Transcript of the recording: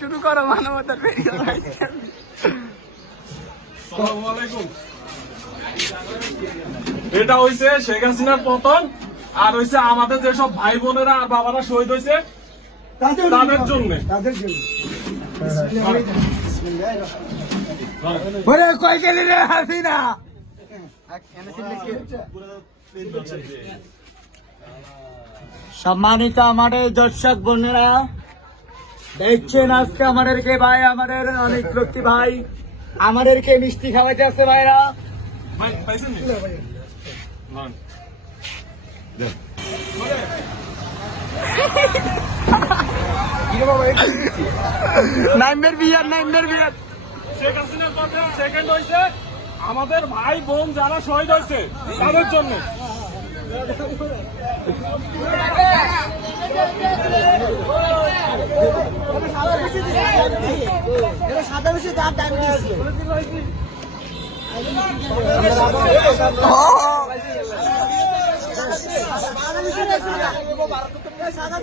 শুরু করো মানবতার ভিডিও। এটা হইছে শেখ হাসিনার পতন, আর হইছে আমাদের যেসব ভাই বোনেরা আর বাবারা শহীদ হয়েছে তাদের জন্য। কয় গেলি রে হাসিনা? সম্মানিত আমাদের দর্শক বোনেরা, দেখছেন আজকে আমাদেরকে ভাই, আমাদের অনেক ব্যক্তি ভাই আমাদেরকে মিষ্টি খাওয়াইতে আছে ভাইরা। নাইমের বিয়ার শেখ হাসিনার পথে সেকেন্ড হয়েছে আমাদের ভাই বোন যারা শহীদ হয়েছে তাদের জন্য। সাদা বেশি দাম দাম দিয়েছে। সাদা